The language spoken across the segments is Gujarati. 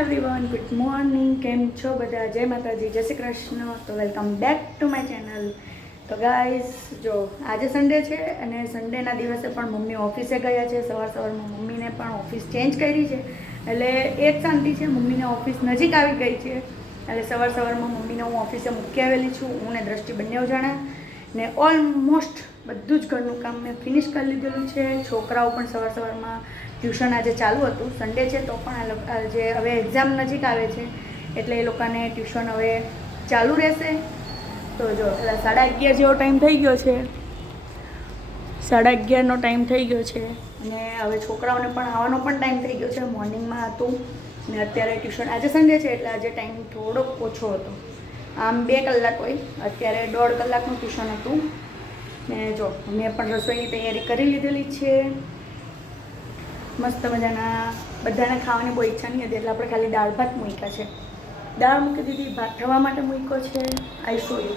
Everyone, good morning. કેમ છો બધા? જય માતાજી, જય શ્રી કૃષ્ણ. તો welcome back to my channel. તો ગાઈઝ, જો આજે સન્ડે છે અને સન્ડેના દિવસે પણ મમ્મી ઓફિસે ગયા છે. સવારમાં મમ્મીને પણ ઓફિસ ચેન્જ કરી છે, એટલે એક શાંતિ છે. મમ્મીને ઓફિસ નજીક આવી ગઈ છે, એટલે સવારમાં મમ્મીને હું ઓફિસે મૂકી આવેલી છું. હું ને દ્રષ્ટિ બંને જણા ને ઓલમોસ્ટ બધું જ ઘરનું કામ મેં ફિનિશ કરી લીધેલું છે. છોકરાઓ પણ સવારમાં ટ્યુશન આજે ચાલુ હતું, સન્ડે છે તો પણ જે હવે એક્ઝામ નજીક આવે છે એટલે એ લોકોને ટ્યુશન હવે ચાલુ રહેશે. તો જો 11:30 જેવો ટાઈમ થઈ ગયો છે, 11:30નો ટાઈમ થઈ ગયો છે અને હવે છોકરાઓને પણ આવવાનો પણ ટાઈમ થઈ ગયો છે. મોર્નિંગમાં હતું ને અત્યારે ટ્યુશન, આજે સન્ડે છે એટલે આજે ટાઈમ થોડોક ઓછો હતો. આમ 2 કલાક હોય, અત્યારે 1.5 કલાકનું ટ્યુશન હતું. ને જો મેં પણ રસોઈની તૈયારી કરી લીધેલી છે. મસ્ત મજાના, બધાને ખાવાની બહુ ઈચ્છા નહીં હતી એટલે આપણે ખાલી દાળ ભાત મૂક્યા છે. દાળ મૂકી દીધી, ભાત થવા માટે મૂક્યો છે. આઈ શો યુ.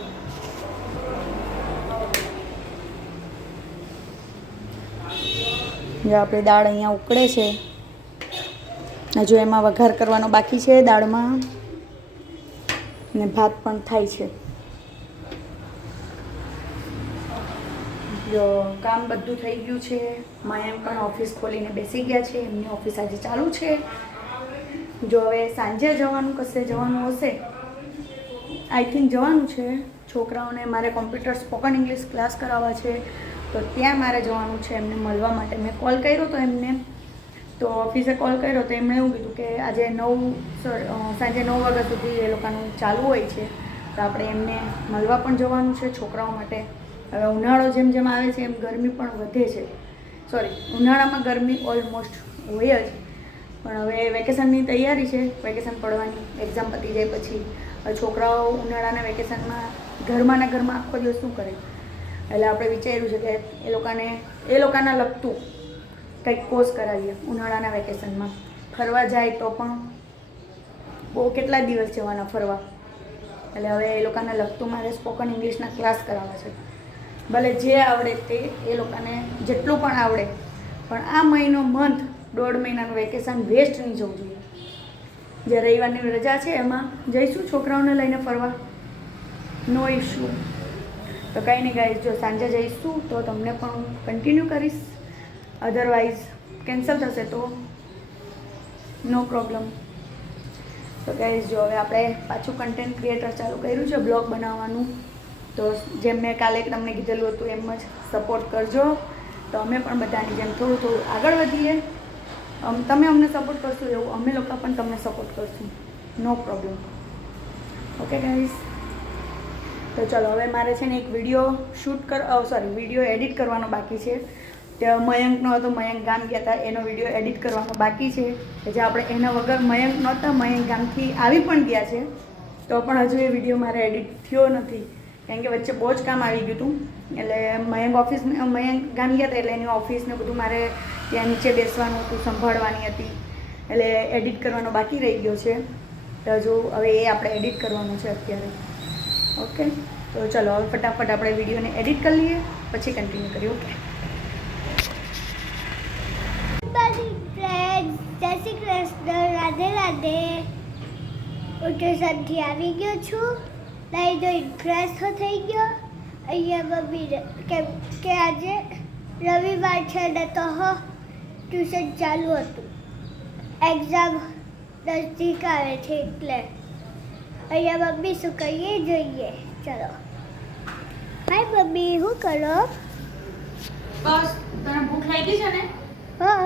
જો આપણી દાળ અહીંયા ઉકળે છે, હજુ એમાં વઘાર કરવાનો બાકી છે દાળમાં, ને ભાત પણ થાય છે. જો કામ બધું થઈ ગયું છે. મયંક પણ ઓફિસ ખોલીને બેસી ગયા છે, એમની ઓફિસ આજે ચાલુ છે. જો હવે સાંજે જવાનું, કશે જવાનું હશે, આઈ થિંક જવાનું છે. છોકરાઓને મારે કોમ્પ્યુટર સ્પોકન ઇંગ્લિશ ક્લાસ કરાવવા છે, તો ત્યાં મારે જવાનું છે એમને મળવા માટે. મેં કોલ કર્યો તો એમને, તો ઓફિસે કોલ કર્યો તો એમણે એવું કીધું કે આજે સાંજે 9 વાગ્યા સુધી એ લોકોનું ચાલુ હોય છે, તો આપણે એમને મળવા પણ જવાનું છે છોકરાઓ માટે. હવે ઉનાળો જેમ જેમ આવે છે એમ ગરમી પણ વધે છે. ઉનાળામાં ગરમી ઓલમોસ્ટ હોય જ, પણ હવે વેકેશનની તૈયારી છે, વેકેશન પડવાની, એક્ઝામ પતી જાય પછી. હવે છોકરાઓ ઉનાળાના વેકેશનમાં ઘરમાં આખો દિવસ શું કરે, એટલે આપણે વિચાર્યું છે કે એ લોકોના લગતું કંઈક કોર્સ કરાવીએ ઉનાળાના વેકેશનમાં. ફરવા જાય તો પણ બહુ કેટલા દિવસ જવાના ફરવા, એટલે હવે એ લોકોને લગતું મારે સ્પોકન ઇંગ્લિશના ક્લાસ કરાવવા છે. ભલે જે આવડે તે એ લોકોને જેટલું પણ આવડે, પણ આ મંથ 1.5 મહિનાનું વેકેશન વેસ્ટ નહીં જવું જોઈએ. જે રવિવારની રજા છે એમાં જઈશું છોકરાઓને લઈને ફરવા, નો ઇશ્યુ. તો કંઈ નહીં ગાઈઝ, જો સાંજે જઈશું તો તમને પણ હું કન્ટિન્યુ કરીશ, અધરવાઇઝ કેન્સલ થશે તો નો પ્રોબ્લેમ. તો ગાઈઝ, જો હવે આપણે પાછું કન્ટેન્ટ ક્રિએટર ચાલુ કર્યું છે, બ્લોગ બનાવવાનું. તો જેમ મેં કાલે તમને કીધેલું હતું એમ જ સપોર્ટ કરજો, તો અમે પણ બધાની જેમ થોડું આગળ વધીએ. તમે અમને સપોર્ટ કરશો એવું અમે લોકો પણ તમને સપોર્ટ કરશું, નો પ્રોબ્લેમ. ઓકે ગાઈઝ, તો ચલો હવે મારે છે ને એક વિડીયો એડિટ કરવાનો બાકી છે. ત્યાં મયંકનો હતો, મયંક ગામ ગયા હતા, એનો વિડીયો એડિટ કરવાનો બાકી છે. કે જે આપણે એના વગર મયંક નહોતા, મયંક ગામથી આવી પણ ગયા છે, તો પણ હજુ એ વિડીયો મારે એડિટ થયો નથી, કારણ કે વચ્ચે બહુ જ કામ આવી ગયું હતું. એટલે મયંક ગામ ગયા હતા એટલે એની ઓફિસને બધું મારે ત્યાં નીચે બેસવાનું હતું, સંભાળવાની હતી, એટલે એડિટ કરવાનો બાકી રહી ગયો છે. તો હજુ હવે એ આપણે એડિટ કરવાનું છે અત્યારે. ઓકે, તો ચલો હવે ફટાફટ આપણે વિડીયોને એડિટ કરી લઈએ, પછી કન્ટિન્યુ કરીએ. ઓકે, જય શ્રી કૃષ્ણ, રાધે રાધે. હું ટ્યુશનથી આવી ગયો છું, નહીં તો ફ્રેશ થઈ ગયો. અહીંયા મમ્મી કેમ કે આજે રવિવાર છે ને તો ટ્યુશન ચાલુ હતું, એક્ઝામ નજીક આવે છે એટલે અહીંયા મમ્મી શું કરીએ જોઈએ. ચલો, હાય મમ્મી, શું કરો? બસ તને ભૂખ લાગી છે ને? હા,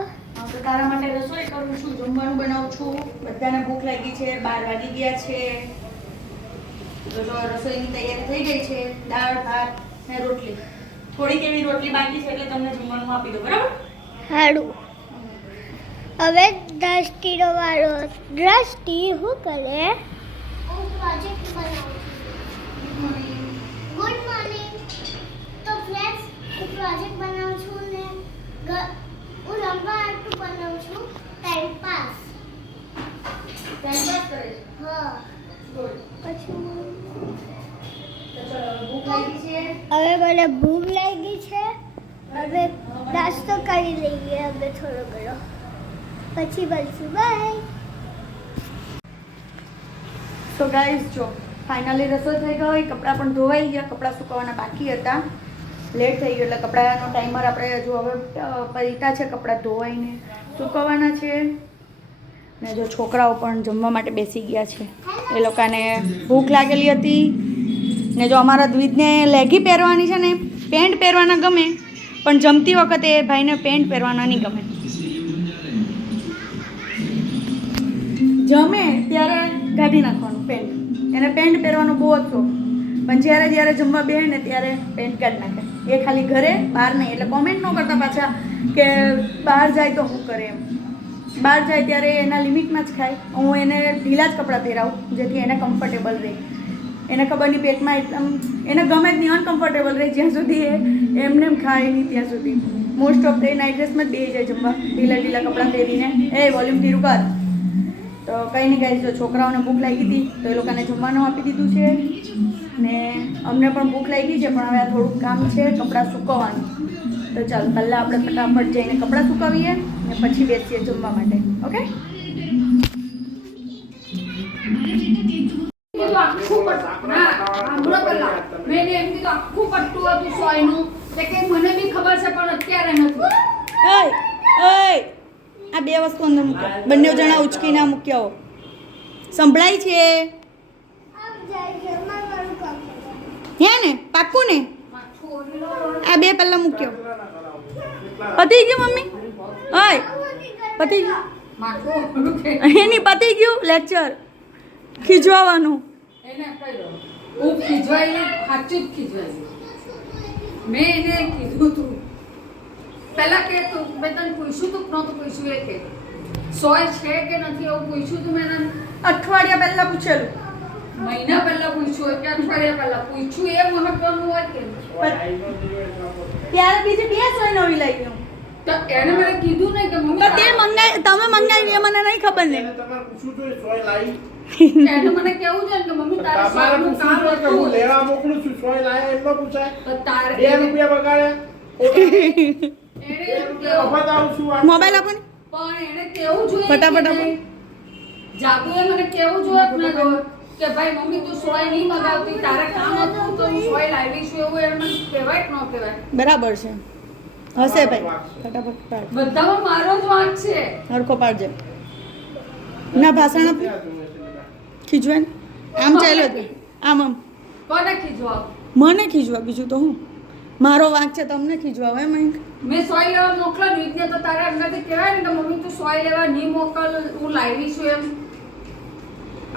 તો તારા માટે રસોઈ કરું છું, જમવાનું બનાવું છું. બધાને ભૂખ લાગી છે, 12 વાગી ગયા છે. તો જો રસોઈની તૈયારી થઈ ગઈ છે, દાળ ભાત ને રોટલી. થોડીક એવી રોટલી બાકી છે એટલે તમને જમવાનું આપી દો, બરાબર? સારું. હવે દ્રષ્ટિનો વારો. દ્રષ્ટિ શું કરે? હું પ્રોજેક્ટ બનાવું છું. Good morning. તો ફ્રેન્ડ્સ, હું પ્રોજેક્ટ બનાવું છું ને હું રમવા આટલું બનાવું છું. ટાઈમ પાસ કરે છે? હા. ગુડ. પછી તો ચલો, ભૂખ લાગી છે. હવે મને ભૂખ લાગી છે. હવે નાસ્તો કરી લઈએ અમે થોડો ઘણો, પછી મળશું. બાય. સો ગાઈઝ જો ફાઇનલી રસોઈ થઈ ગઈ, કપડાં પણ ધોવાઈ ગયા, કપડાં સુકવવાના બાકી હતા, લેટ થઈ ગયું એટલે કપડાનો ટાઈમર આપણે જો હવે પરીતા છે, કપડાં ધોવાઈને સુકવવાના છે. ને જો છોકરાઓ પણ જમવા માટે બેસી ગયા છે, એ લોકોને ભૂખ લાગેલી હતી. ને જો અમારા દ્વિજને લેગી પહેરવાની છે ને પેન્ટ પહેરવાના ગમે, પણ જમતી વખતે એ ભાઈને પેન્ટ પહેરવાના નહીં ગમે. જમે ત્યારે કાઢી નાખવાનું પેન્ટ, એને પેન્ટ પહેરવાનો બહુ જ શોખ, પણ જ્યારે જમવા બેસે ને ત્યારે પેન્ટ કાઢી નાખે. એ ખાલી ઘરે, બહાર નહીં. એટલે કોમેન્ટ ન કરતા પાછા કે બહાર જાય તો શું કરે એમ. બહાર જાય ત્યારે એના લિમિટમાં જ ખાય. હું એને ઢીલા જ કપડાં પહેરાવું જેથી એને કમ્ફર્ટેબલ રહે. એને ખબર નહીં પેટમાં એકદમ એને ગમે જ નહીં, અનકમ્ફર્ટેબલ રહે જ્યાં સુધી એ એમને એમ ખાય નહીં ત્યાં સુધી. મોસ્ટ ઓફ એ નાઇટ ડ્રેસમાં જ બે જાય જમવા, ઢીલા કપડાં પહેરીને. એ વોલ્યુમ ધીરું કર. તો કંઈ નહીં ગાઈસ, જો છોકરાઓને ભૂખ લાગી હતી તો એ લોકોને જમવાનું આપી દીધું છે, ને અમને પણ ભૂખ લાગી છે, પણ હવે આ થોડુંક કામ છે કપડાં સુકવવાનું. તો ચાલ પહેલાં આપણે ફટાફટ જઈને કપડાં સુકાવીએ ને પછી બેસીએ જમવા માટે. ઓકે, આખું પટ્ટું હતું સોયનું, કે મને બી ખબર છે પણ અત્યારે નથી. આ બે વસ્તુ અંદર મૂકો, બંને જણા ઉચકી ના મૂક્યા હો. સંભળાય છે હે ને? પાક્કું ને? આ બે પહેલા મૂક્યો. પતી ગયું મમ્મી? ઓય પતી ગયું? એની પતી ગયું લેક્ચર ખીજવાનું. એને કહ્યું હું ખીજવાઈ, સાચું જ ખીજવાઈ. મેં એને કીધું તું પહેલા કે તું મેં તને પૂછ્યું તું નહોતું પૂછ્યું, એ કે સોય છે કે નથી એવું પૂછ્યું તું મેં? અઠવાડિયા પહેલા પૂછેલું, મહિના પહેલા પૂછ્યું હોય કે અઠવાડિયા પહેલા પૂછ્યું, એ મહત્વનું હોય કે ત્યારે બીજી બે સોય નવી લઈ ગયું. તો એને મને કીધું નહીં કે મમ્મી તો તે મંગાઈ, તમે મંગાવી એ મને નહીં ખબર ને. તમારે પૂછવું જોઈએ સોય લાવી. એને મને કેવું છે કે મમ્મી તારે તમારે સોયનું કામ પૂછવું જોઈએ કે હું હતું. લેવા મોકલું છું સોય લાયા એમ ન પૂછાય. તો તારે 2 રૂપિયા બગાડ્યા. એને 2 રૂપિયા કેવું વખત આવું છું આ. મોબાઈલ આપો ને. પણ એને કેવું જોઈએ ફટાફટ કે આપો. નહીં? જાગુએ મને કેવું જોઈએ કે ના જોઈએ કે ભાઈ મમ્મી તું સોય નહીં મગાવતી, તારે કામ હતું તો હું સોય લાવી છું, એવું એને મને કહેવાય કે ન કહેવાય? બરાબર છે, હશે ભાઈ. ફટાફટ પાડ, બધામાં મારો જ વાંક છે. હરખો પાડજે. ના ભાષણ આપે ખીજવાય ને. આમ ચાલ્યો હતું, આમ કોને ખીજવા? મને ખીજવા, બીજું તો હું. મારો વાંક છે તમને ખીજવા હોય મયંક. મેં સોય લેવા મોકલાવ્યું રીતને, તો તારે અંદરથી કહેવાય ને કે મમ્મી તું સોય લેવા નહીં મોકલ, હું લાવી છું એમ.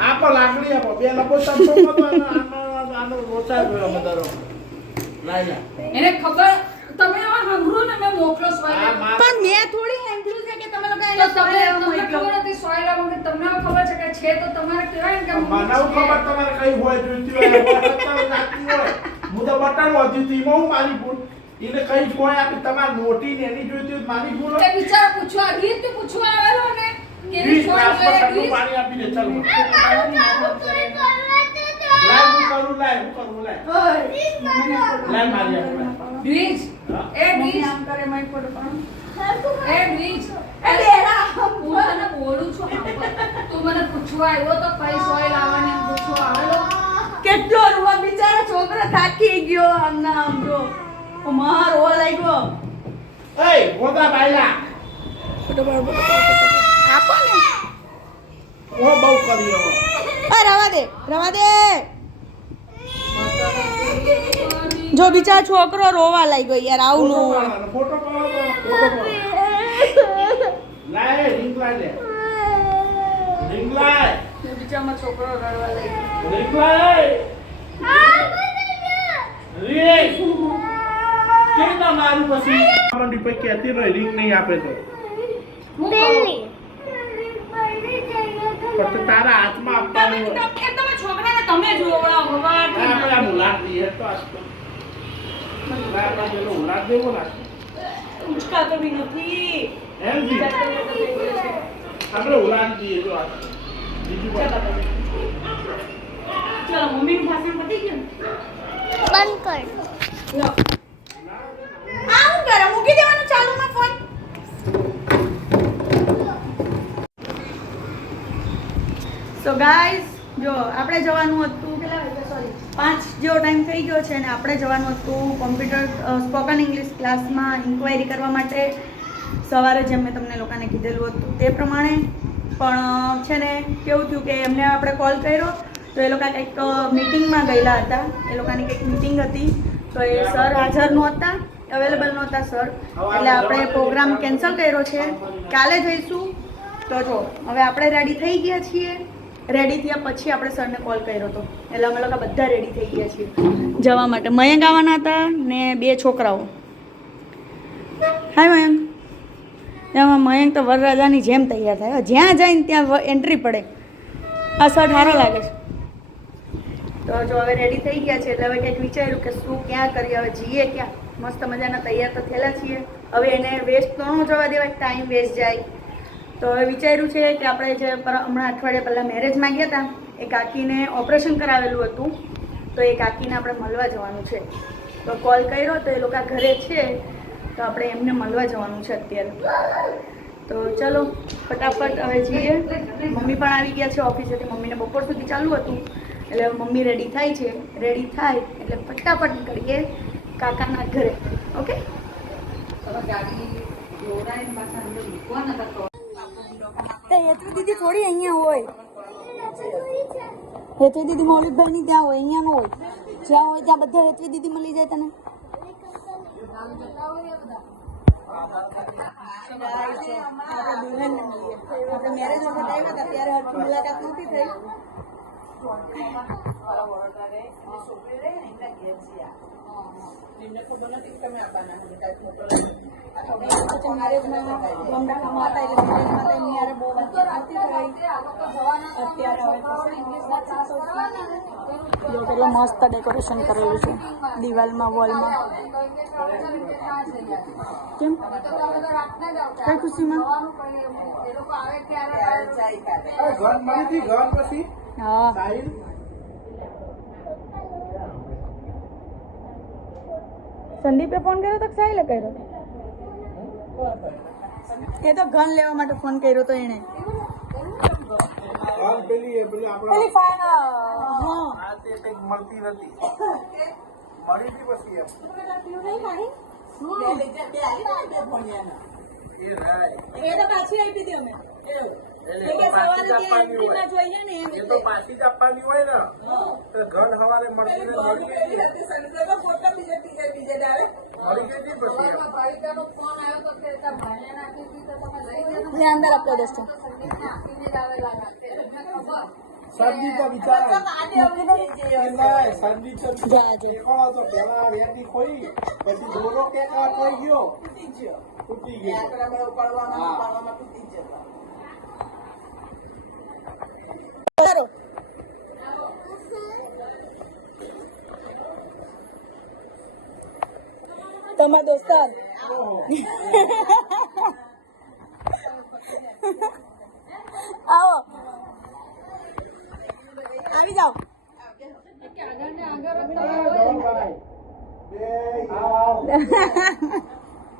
આપો લાકડી આપો. 2 લપો ચમચો હતો આનો રોચા ગયો મદારો. લાઈ લા. એને ખબર, તમે હવે સાંભળો ને મેં મોકલો સોય આ લેવા. માર પણ મેં થોડી સાંભળ્યું છે કે તમે લોકો તો એને તમને સોય લેવા તમને મોકલો. ખબર હતી સોય લેવા મોકલી, તમને હવે ખબર છે કે છે તો તમારે કહેવાય ને કે મને મમ્મી ખબર છે. તમારે કઈ હોય જોઈતી હોય અત્યારે જાતી હોય. હું તો બટન વધી હતી હું મારી ભૂલ. એને કઈ કોઈ આપી તમારે નોટી ને એની જોઈતી હોય મારી ભૂલ. તે બિચારા પૂછવા રીત પૂછવા આવેલો ને કે એની 20 સોય ગ્લાસમાં જોઈએ, ઠંડુ 20. પાણી આપી દે ચાલ. કરવા લાય હું કરું લાય. ઓય, મને લાય મારી આપણે. બ્રિજ હા. એ મમ્મી બ્રિજ આમ કરે મય પડો પણ. એ બ્રિજ એ બેરા. હું તને બોલું છું સાંભળ. તું મને પૂછવા આવ્યો તો કઈ સોય લાવવાની એમ પૂછવા આવેલો. કેટલો રૂવા બિચારા છોકરા થાકી ગયો. આમ ના આમ જો માર ઓ લાગ્યો. એય ગોદા બાયલા. આપો ને. ઓ બહુ કરી હવે. રવા દે, રવા દે. જો બિચારો છોકરો રોવા લાગ્યો યાર, આવું ન હોય. ફોટો પાડો. લાય રિંગ લાય લે. રિંગ લાય. બિચારામાં છોકરો રડવા લાગ્યો. રિંગ લાય. રિંગ. કેમ ના મારું પછી? મંડી પે કહેતી રહી રિંગ નહીં આપે તો. પછી તારા હાથમાં આપવાનું હોય. તમે છોકરાને તમે જોવડાવો આપણે આ મુલાક દઈએ તો આ તો. આપણે પેલો મુલાક દેવો લાગે. ઉચકા તો બી નથી. એમ જી. આપણે ઉલાન દઈએ જો આ. બીજું કોઈ. ચલો મમ્મીનું ભાષણ પતી ગયું. બંધ કર. લો આવું કરે, મૂકી દેવાનું ચાલુમાં ફોન. સો ગાઈઝ જો આપણે જવાનું હતું કેટલા વાગે સોરી 5 જેવો ટાઈમ થઈ ગયો છે અને આપણે જવાનું હતું કોમ્પ્યુટર સ્પોકન ઇંગ્લિશ ક્લાસમાં ઇન્ક્વાયરી કરવા માટે સવારે જેમ મેં તમને લોકોને કીધેલું હતું તે પ્રમાણે પણ છે ને કેવું થયું કે એમને આપણે કોલ કર્યો તો એ લોકો કંઈક મિટિંગમાં ગયેલા હતા એ લોકોની કંઈક મિટિંગ હતી તો એ સર હાજર નહોતા અવેલેબલ નહોતા સર એટલે આપણે પ્રોગ્રામ કેન્સલ કર્યો છે કાલે જઈશું તો જો હવે આપણે રેડી થઈ ગયા છીએ રેડી થયા પછી આપણે સરને કોલ કર્યો હતો એટલે અમે લોકો બધા રેડી થઈ ગયા છીએ જવા માટે મયંક આવવાના હતા ને 2 છોકરાઓ હાય મયંક એમાં મયંક તો વરરાજાની જેમ તૈયાર થાય જ્યાં જાય ને ત્યાં એન્ટ્રી પડે આ શર્ટ સારો લાગે છે તો જો હવે રેડી થઈ ગયા છે એટલે હવે કંઈક વિચાર્યું કે શું ક્યાં કરીએ હવે જઈએ ક્યાં મસ્ત મજાના તૈયાર તો થયેલા છીએ હવે એને વેસ્ટ તો ન જવા દેવાય ટાઈમ વેસ્ટ જાય તો હવે વિચાર્યું છે કે આપણે જે હમણાં અઠવાડિયા પહેલાં મેરેજમાં ગયા હતા એ કાકીને ઓપરેશન કરાવેલું હતું તો એ કાકીને આપણે મળવા જવાનું છે તો કોલ કર્યો તો એ લોકો ઘરે છે તો આપણે એમને મળવા જવાનું છે અત્યારે તો ચલો ફટાફટ હવે જઈએ મમ્મી પણ આવી ગયા છે ઓફિસેથી મમ્મીને બપોર સુધી ચાલુ હતું એટલે મમ્મી રેડી થાય છે રેડી થાય એટલે ફટાફટ નીકળીએ કાકાના ઘરે ઓકે હેતુ દીદી થોડી અહીંયા હોય હેતુ દીદી મૌલિકભાઈની ત્યાં હોય અહીંયા ન હોય જ્યાં હોય ત્યાં બધા હેતુ દીદી મળી જાય તને આપણે મેરેજ વખત આવ્યા હતા ત્યારે હરખી મુલાકાત નથી થઈ કેટલો મસ્ત ડેકોરેશન કરેલું છે દિવાલમાં વોલમાં કેમ કઈ ખુશીમાં હા સંદીપે ફોન કર્યો તો સાહિલે કર્યો એ તો ગન લેવા માટે ફોન કર્યો તો એને પેલી ફાયર હા આ તે કંઈક મળતી નથી મળી હતી પછી એ તો પાછી આપી હતી અમે પાછી જ આપવાની હોય ને તો ઘર સવારે મળતી અંદર આપતો દોસ્તો સંદીપ બિચારા સંદીપ તો પેલા રેતી ખોઈ પછી દોરો કે ખોઈ ગયો તૂટી ગયો તમારા દોસ્તાર આવો આવી જાઓ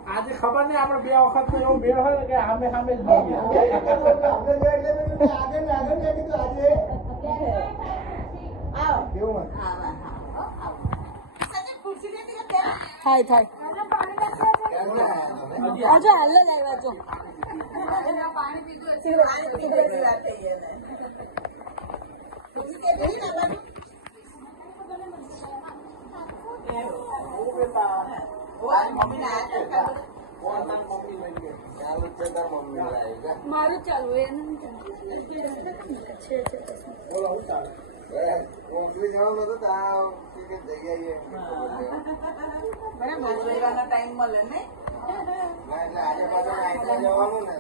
આજે ખબર નહીં આપણે 2 વખત તો એવું મેળ હોય કે સામે સામે જ થાય થાય હજુ હાલ જ આવ્યા છો મારું ચાલુ એનું ટાઈમ મળે ને જવાનું ને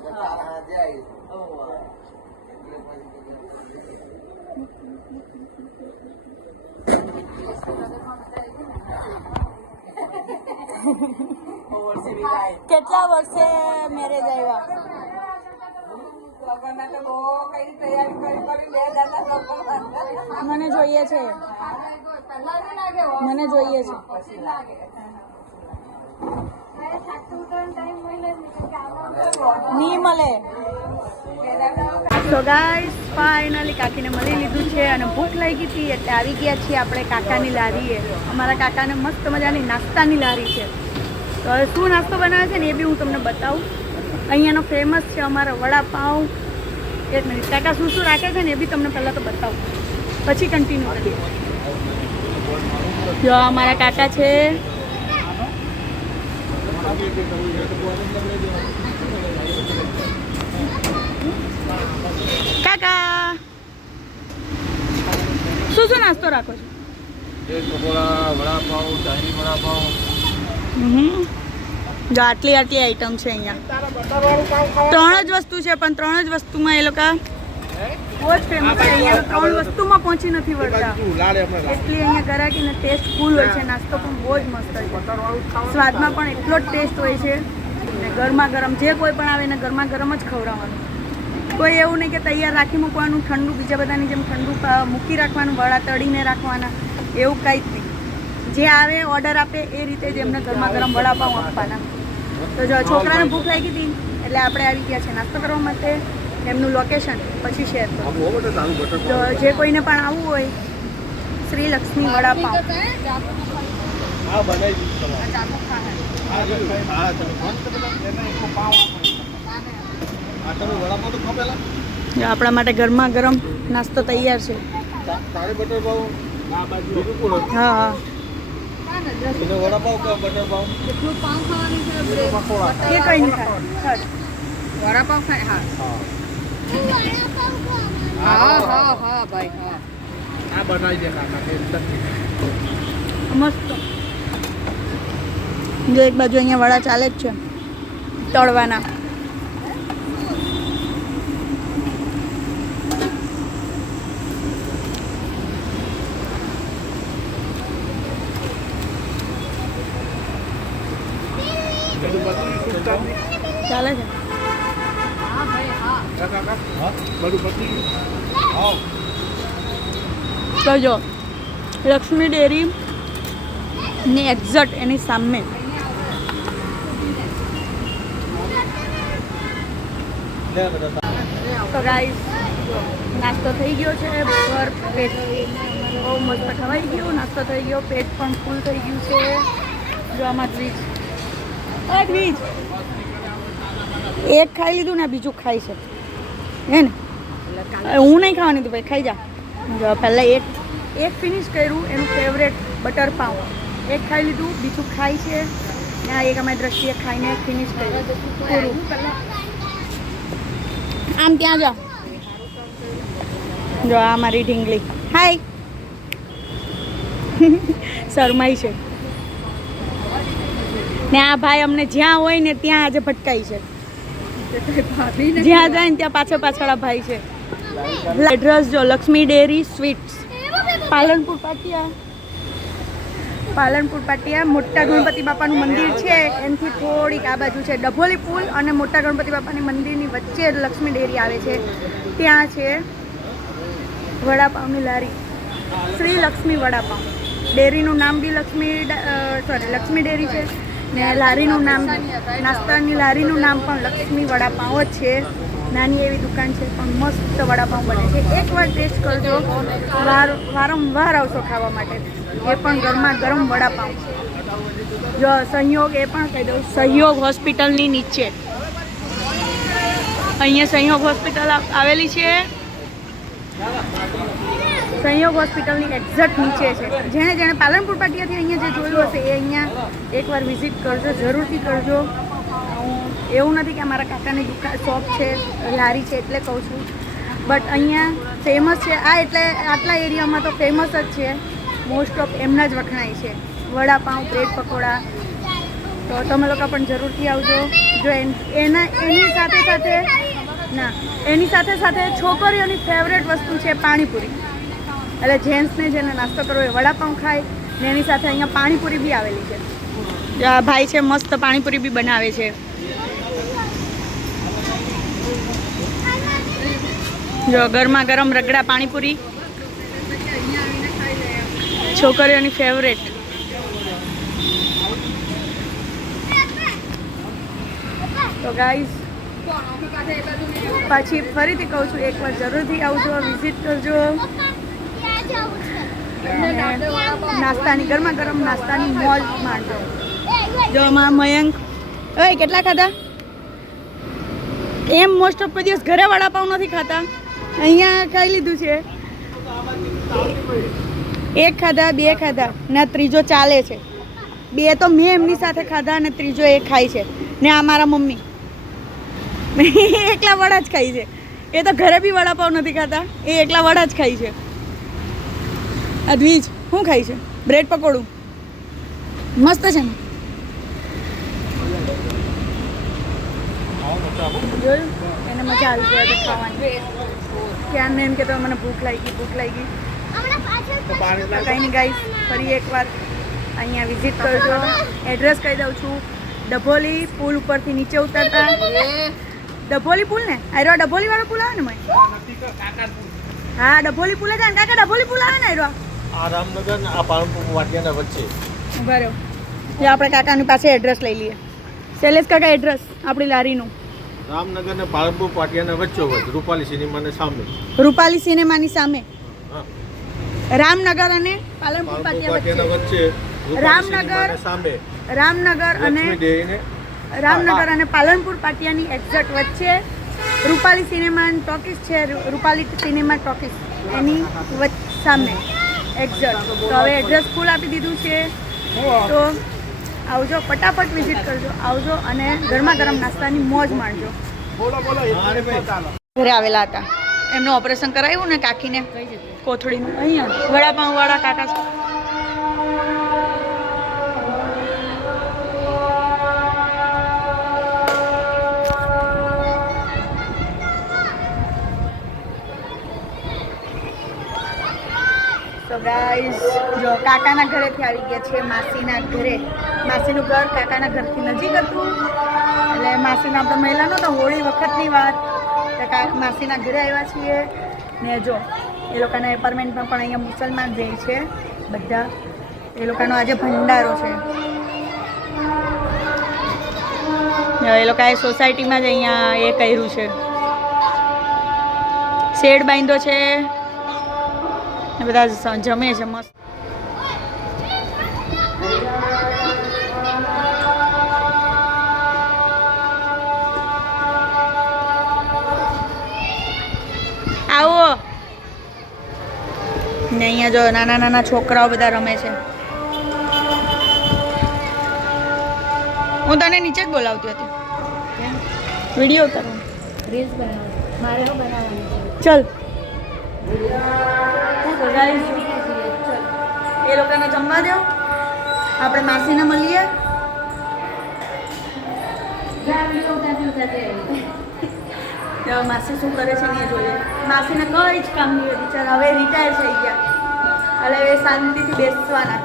કેટલા વર્ષે મેરેજ આવ્યા મને જોઈએ છે મને જોઈએ છે ની મળે. તો ગાઈસ ફાઇનલી કાકીને મળી લીધું છે અને ભૂખ લાગી હતી એટલે આવી ગયા છીએ આપણે કાકાની લારીએ. અમારા કાકાને મસ્ત મજાની નાસ્તાની લારી છે. તો હવે શું નાસ્તો બનાવે છે ને એ બી હું તમને બતાવું. અહીંયાનો ફેમસ છે અમારા વડાપાઉં. એક મિનિટ, કાકા શું શું રાખે છે ને એ બી તમને પહેલાં તો બતાવું, પછી કન્ટિન્યુ કરીએ. જો અમારા કાકા છે. કાકા શું શું નાસ્તો રાખો છો? પકોડા, વડાપાઉં, ચાઇનીઝ વડાપાઉં. જો આટલી આઈટમ છે અહીંયા. 3 જ વસ્તુ છે પણ 3 જ વસ્તુમાં એ લોકો બહુ જ ફેમસ છે. અહીંયા 3 વસ્તુમાં પહોંચી નથી વળતા. એટલી અહીંયા ગરાકીને ટેસ્ટ ફૂલ હોય છે. નાસ્તો પણ બહુ જ મસ્ત હોય છે. સ્વાદમાં પણ એટલો જ ટેસ્ટ હોય છે. ને ગરમા ગરમ જે કોઈ પણ આવે એને ગરમા ગરમ જ ખવડાવવાનું. કોઈ એવું નહીં કે તૈયાર રાખી મૂકવાનું ઠંડુ, બીજા બધાની જેમ ઠંડુ મૂકી રાખવાનું, વડા તળીને રાખવાના, એવું કંઈ જ નહીં. જે આવે ઓર્ડર આપે એ રીતે જ એમને ગરમા ગરમ વડાપાઉં આપવાના. તો જો છોકરાને ભૂખ લાગી હતી એટલે આપણે આવી ગયા છે નાસ્તો કરવા માટે. એમનું લોકેશન પછી શેર કરો. તો જે કોઈને પણ આવવું હોય, શ્રી લક્ષ્મી વડાપાઉં. જો આપણા માટે ગરમા ગરમ નાસ્તો તૈયાર છે. હા હા એ કઈ નહીં ખાય. વડાપાવ ખાય. હા ભાઈ હા. આ બનાવી દે કાકા. મસ્ત. જો એક બાજુ અહીંયા વડા ચાલે જ છે તળવાના. ચાલે છે. હા ભાઈ હા. તો જો લક્ષ્મી ડેરી ની એક્ઝેક્ટ એની સામે તો ગાઈસ નાસ્તો થઈ ગયો છે. ભર પેટ બહુ મસ્ત ખવાઈ ગયો. નાસ્તો થઈ ગયો, પેટ પણ ફૂલ થઈ ગયું છે. જો આમાં દ્વિજ એક ખાઈ લીધું ને બીજું ખાઈ છે હે ને. હું નહીં ખાવાની તું ભાઈ ખાઈ જા. જો પહેલાં એક ફિનિશ કર્યું એનું ફેવરેટ બટર પાઉં. એક ખાઈ લીધું, બીજું ખાય છે ને આ એક અમારી દ્રષ્ટિએ ખાઈને ફિનિશ કર્યું પૂરું. આમ ત્યાં જા. જો આ મારી ઢીંગલી હાય શરમાઈ છે ને આ ભાઈ અમને જ્યાં હોય ને ત્યાં આજે ભટકાઈ છે. જ્યાં જાય ને ત્યાં પાછળ આ ભાઈ છે. એડ્રેસ જો લક્ષ્મી ડેરી સ્વીટ્સ, પાલનપુર પાટિયા મોટા ગણપતિ બાપાનું મંદિર છે એનાથી થોડીક આ બાજુ છે. ડભોલી પુલ અને મોટા ગણપતિ બાપાની મંદિરની વચ્ચે લક્ષ્મી ડેરી આવે છે. ત્યાં છે વડાપાઉંની લારી, શ્રી લક્ષ્મી વડાપાઉં. ડેરીનું નામ બી લક્ષ્મી ડેરી છે ને લારીનું નામ, નાસ્તાની લારીનું નામ પણ લક્ષ્મી વડાપાઉં જ છે. નાની એવી દુકાન છે પણ મસ્ત વડાપાઉં બને છે. એકવાર ટેસ્ટ કરજો, વારંવાર આવશો ખાવા માટે. એ પણ ગરમા ગરમ વડાપાઉં. જો સંયોગ એ પણ કહી દઉં, સહયોગ હોસ્પિટલની નીચે, અહીંયા સંયોગ હોસ્પિટલ આવેલી છે. સંયોગ હોસ્પિટલની એક્ઝેક્ટ નીચે છે. જેણે પાલનપુર પાટિયાથી અહીંયા જે જોયું હશે એ અહીંયા એકવાર વિઝિટ કરજો, જરૂરથી કરજો. એવું નથી કે અમારા કાકાની દુકાન શોપ છે, લારી છે એટલે કહું છું, બટ અહીંયા ફેમસ છે આ. એટલે આટલા એરિયામાં તો ફેમસ જ છે. મોસ્ટ ઓફ એમના જ વખણાય છે વડાપાઉં, બ્રેડ પકોડા. તો તમે લોકો પણ જરૂરથી આવજો. જો એની સાથે છોકરીઓની ફેવરેટ વસ્તુ છે પાણીપુરી. એટલે જેન્ટ્સને જેને નાસ્તો કરવો એ વડાપાઉં ખાય ને એની સાથે અહીંયા પાણીપુરી બી આવેલી છે. આ ભાઈ છે મસ્ત પાણીપુરી બી બનાવે છે. જો ગરમા ગરમ રગડા પાણીપુરી, છોકરીઓની ફેવરેટ. તો ગાઈઝ કોણ અમે પાછા એ બાજુ નહીં પાછી ફરીથી કહું છું એકવાર જરૂરથી આવજો વિઝિટ કરજો ત્યાં જવું છે નાસ્તાની ગરમા ગરમ નાસ્તાની મોજ માણજો જો અમારા મયંક ઓય કેટલા ખાધા એમ મોસ્ટ ઓફ દિવસ ઘરે વડાપાઉં નથી ખાતા અહીંયા ખાઈ લીધું છે એક ખાધા બે ખાધા ને ત્રીજો ચાલે છે બે તો મેં એમની સાથે ખાધા અને ત્રીજો એ ખાય છે ને આ મારા મમ્મી એકલા વડા જ ખાય છે એ તો ઘરે બી વડાપાઉં નથી ખાતા એ એકલા વડા જ ખાય છે આ દ્વિજ શું ખાય છે બ્રેડ પકોડું મસ્ત છે ને જોયું એને મજા આવી ગઈ હતી ખાવાની ક્યાં ને એમ કહેતો મને ભૂખ લાગી હમણાં પાછળ કંઈ નહીં ગાઈસ ફરી એકવાર અહીંયા વિઝિટ કરજો એડ્રેસ કહી દઉં છું ડભોલી પુલ ઉપરથી નીચે ઉતરતા ડભોલી પુલ ને આયરો ડભોલી વાળો પુલ આવે ને મય હા ડભોલી પુલ જ આવે ને કાકા ડભોલી પુલ આવે ને આયરો આ રામનગર ને આ પાલનપુર વાટિયાના વચ્ચે બરાબર જો આપણે કાકાની પાસે એડ્રેસ લઈ લઈએ શૈલેષ કાકા એડ્રેસ આપણી લારીનું રામનગર ને પાલનપુર પાટિયાના વચ્ચે રૂપાલી સિનેમાને સામે રૂપાલી સિનેમાની સામે હા રામનગર અને પાલનપુર પાટિયા વચ્ચે રામનગર સામે રામનગર અને રામનગર અને પાલનપુર પાટિયાની એક્ઝેક્ટ વચ્ચે રૂપાલી સિનેમા ટોકીસ છે રૂપાલી સિનેમા ટોકીસ એની સામે એક્ઝેક્ટ તો હવે એડ્રેસ ફૂલ આપી દીધું છે તો આવજો ફટાફટ વિઝિટ કરજો આવજો અને ગરમા ગરમ નાસ્તાની મોજ માણજો ઘરે આવેલા હતા એમનું ઓપરેશન કરાવ્યું ને કાકીને કોથળીનું અહીંયા વડાપાઉં વાળા કાકા છે તો ગાઈઝ જો કાકાના ઘરેથી આવી ગયા છે માસીના ઘરે માસીનું ઘર કાકાના ઘરથી નજીક હતું એટલે માસીના આપણે મહિલાનો તો હોળી વખતની વાત માસીના ઘરે આવ્યા છીએ ને જો એ લોકોના એપાર્ટમેન્ટમાં પણ અહીંયા મુસલમાન રહે છે બધા એ લોકોનો આજે ભંડારો છે એ લોકોએ સોસાયટીમાં જ અહીંયા એ કર્યું છે શેડ બાંધ્યો છે ને બધા જમે છે મસ્ત આવો ને અહીંયા જો નાના નાના છોકરાઓ બધા રમે છે હું તને નીચે જ બોલાવતી હતી વિડીયો ઉતારો રીલ્સ બનાવ મારે બનાવવાની ચલ એ લોકોને જમવા દો આપણે માસીને મળીએ માસી શું કરે છે ને એ જોઈએ માસીને કઈ જ કામ નહીં હોય બિચારા હવે રિટાયર થઈ ગયા એટલે એ શાંતિથી બેસવાના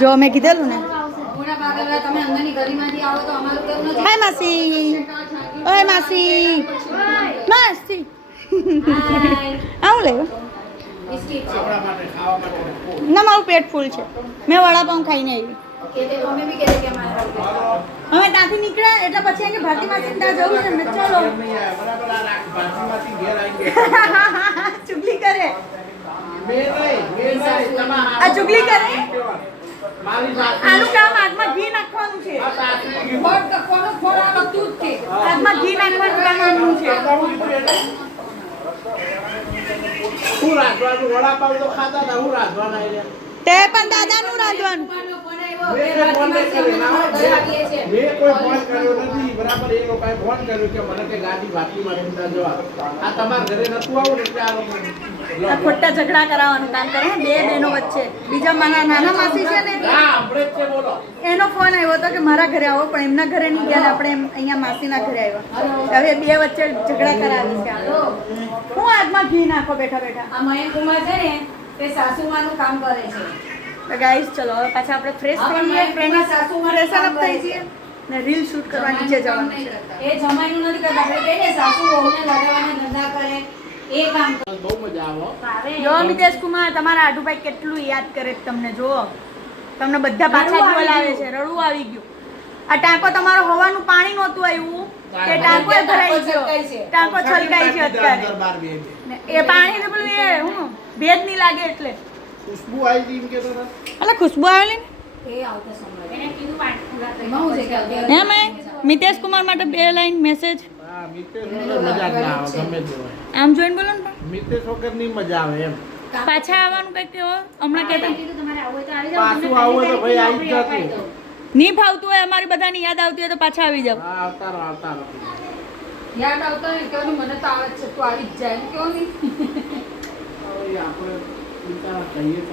જો મેં કીધેલું ને હાય માસી ઓય માસી માસી આવું લેવું ના મારું પેટ ફૂલ છે મેં વડાપાઉં ખાઈને આવી હવે ત્યાંથી નીકળ્યા એટલે પછી અહીંયા ભારતી માસી ત્યાં જવું છે ને ચલો ચુગલી કરે આ ચુગલી કરે આનું કામ આગમાં ઘી નાખવાનું છે આગમાં ઘી નાખવાનું કામ આનું છે તે પણ દાદાનું રાંધવાનું આ ખોટા ઝઘડા કરાવવાનું કામ કરે બે બહેનો વચ્ચે બીજા નાના માસી છે ને એનો ફોન આવ્યો હતો કે મારા ઘરે આવો પણ એમના ઘરે નહીં ગયા આપણે અહીંયા માસીના ઘરે આવ્યા હવે બે વચ્ચે ઝઘડા કરાવી છે હું આગમાં ઘી નાખો બેઠા બેઠા આ મયંક કુમાર છે ને તે સાસુમાનું કામ કરે છે તો ગાઈસ ચલો હવે પાછા આપણે ફ્રેશ થઈએ ફ્રેન્ડના સાસુમાં ફ્રેશન અપ થઈ જઈએ ને રીલ શૂટ કરવા નીચે જવાનું છે એ જમાઈનું નથી કરતા આપણે કહીએ ને સાસુ વહુને લગાવવાના ધંધા કરે એ કામ કરે. બહુ મજા આવે આવે જો મિતેશ કુમાર તમારા આઢુભાઈ કેટલું યાદ કરે છે તમને જો તમને બધા પાછા જ બોલાવે છે, રડવું આવી ગયું. આ ટાંકો તમારો હવાનું પાણી નહોતું આવ્યું કે ટાંકો એ ભરાઈ ગયો, ટાંકો છલકાઈ છે અત્યારે. અંદર બાર બે ને એ પાણી તો પેલું એ હું ભેજ નહીં લાગે એટલે. ખુશ્બુ આવી હતી એમ કે તો અલા ખુશ્બુ આવેલી ને એ આવતા સંભળાય. એને કીધું પાણી પૂરા થઈ એમાં શું છે કે અત્યારે હે મેં મિતેશ કુમાર માટે 2 લાઈન મેસેજ હા મિતેશ વગર મજા જ ના આવે ગમે તે હોય. આમ જોઈને બોલો ને પણ. મિતેશ વગર ની મજા આવે એમ. પાછા આવવાનું કંઈક કહો હમણાં કહેતા કીધું તમારે આવું હોય તો આવી જાઓ. પાછું આવું હોય તો ભાઈ આવી જ જતું. નહીં ફાવતું હોય અમારી બધાની યાદ આવતી હોય તો પાછા આવી જાવ. હા આવતા રહો આવતા રહો. યાદ આવતા ને કેવું મને તો આવે જ છે તું આવી જ જાય એમ કેવું નહીં હવે આપણે બિચારા કહીએ તો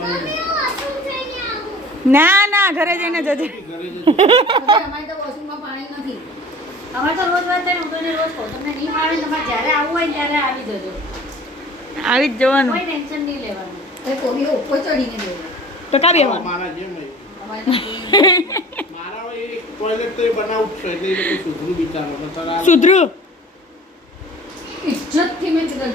ના ના ઘરે જઈને જજે. ઘરે જજો. અમારે તો વોશરૂમમાં પાણી નથી અમારે તો રોજ વાત થાય ને હું તને રોજ કહું તમને નહીં ફાવે ને તમારે જ્યારે આવવું હોય ને ત્યારે આવી જજો. આવી જ જવાનું. કોઈ ટેન્શન નહીં લેવાનું. તો કોઈ ઉપર ચડીને જવું તો કાબી આવવાનું. મારા જેમ હોય. અમારે તો કોઈ- મારા એ ટોયલેટ તો એ બનાવું જ છે એટલે એ લોકો સુધરું બિચારો નતર આ સુધરું. ઇજ્જતથી મેં કીધું